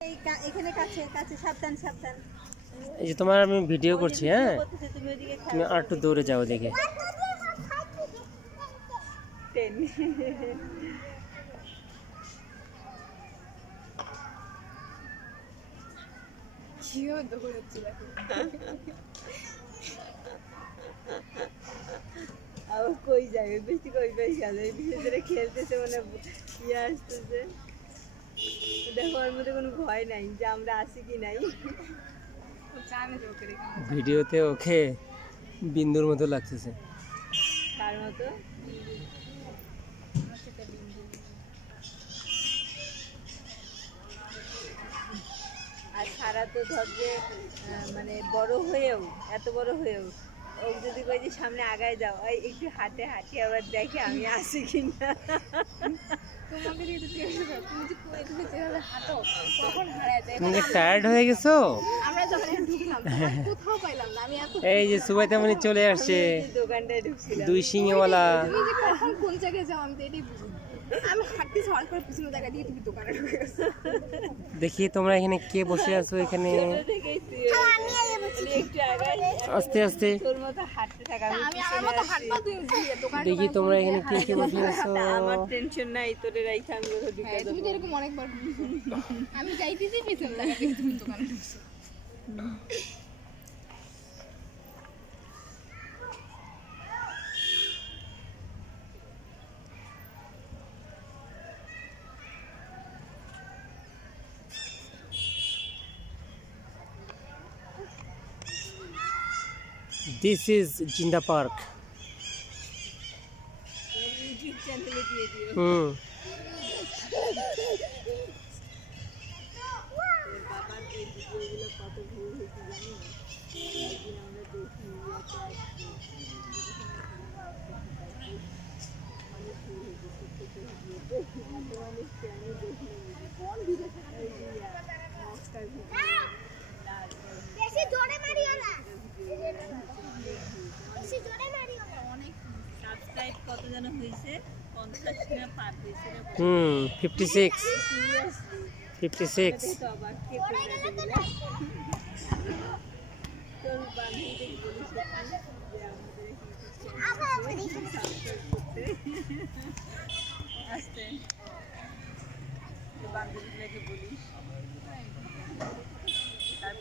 এখানে কাছে কাছে সাবধান সাবধান। এই যে তোমার আমি ভিডিও করছি, হ্যাঁ তুমি আর একটু দৌড়ে যাও দেখে। আবার কই যাবে বেশি কই বেশি গেল এই ভিতরে খেলতেছে মানে ইয়ে আসতেছে। দেখো ওর মধ্যে কোনো ভয় নাই যে আমরা আসি কি নাই। ভিডিওতে ওকে বিন্দুর মতো লাগতেছে। কার মতো? আর সারা তো ধর যে মানে বড় হয়েও এত বড় হয়েও ও যদি কই যে সামনে আগায় যাও একটু হাতে হাঁটি আবার দেখে আমি আসি কিনা। তুমি টায়ার্ড হয়ে গেছো? এই যে সুবাইতা মনি চলে আসছে, দোকানটায় ঢুকছিলাম। দুই সিংওয়ালা। কোন জায়গায় যাও আমি তো এটাই বুঝি। আমি হাঁটতে সওয়াল করে পিছনে জায়গা দিয়ে তুমি দোকানে ঢুকে গেছো। দেখি তোমরা এখানে কে বসে আছো এখানে? আস্তে আস্তে তোর মতো হাঁটতে থাকা আমি আমার মতো হাঁটবা তুই দোকানে। দেখি তোমরা এখানে কে কে বসে আছো। আমার টেনশন নাই তোরে রাইখা আমি কোথাও ঢুকে হ্যাঁ, তুমি তো এরকম অনেকবার বলছো। আমি যাইতেছি পিছনে জায়গা দিয়ে তুমি দোকানে ঢুকছো। This is Jinda Park. YouTube চ্যানেলে দিয়ে দিও। বাবার এই ভিডিওগুলো কত ভিউ হয়েছে জানো? একদিন আমরা দেখি অনেক ভিউ হয়েছে অনেক চ্যানেল দেখি কোন ভিডিও মস্কার ভিডিও বেশি জোরে মারিও না বেশি জোরে মারিও না। অনেক সাবস্ক্রাইব কত যেন হয়েছে 50 না পার হয়েছে না 56 56 তো আবার কে করে দিল তোর বান্ধবীদের বলিস যে আমাদের সাবস্ক্রাইব করতে আসতে বান্ধবীদেরকে বলিস।